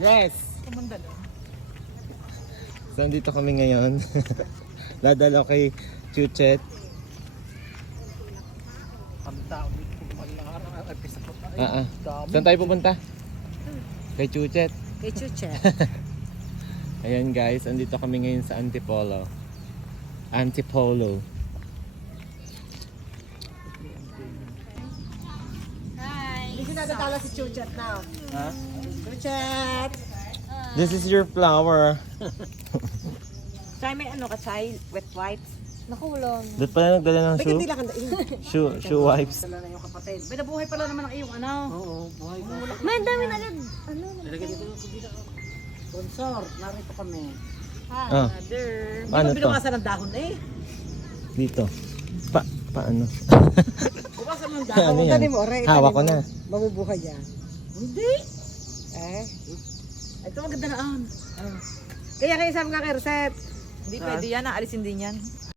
Yes! Kumandalo. So, andito kami ngayon. Dadalo kay Chuchet. Saan tayo pupunta? Kay Chuchet. Kay Chuchet. Ayan guys, andito kami ngayon sa Antipolo. Antipolo. Hi! Hindi natatala si Chuchet now. Ha? Chuchet! This is your flower. Try may ano ka, Chay? Wet wipes? Nakulong. Doon pala nagdala ng Bakit shoe? hindi lang Shoe wipes. Dala na yung kapatid. May nabuhay pala naman ang iyong ano. Oo, buhay ko. May dami na agad. Ano? Nilagay dito yung kubila. Sponsor, narito kami. Ah. Mother. Paano Hindi to? mo binukasan ng dahon eh. Dito. Paano? Bukasan mo ng Ano dahon. yan? Hawak ko na. Mabubuhay yan. Hindi. Ito maganda na. Kaya sabi nga kay Rosette. Hindi pwede yan. Aalisin din yan.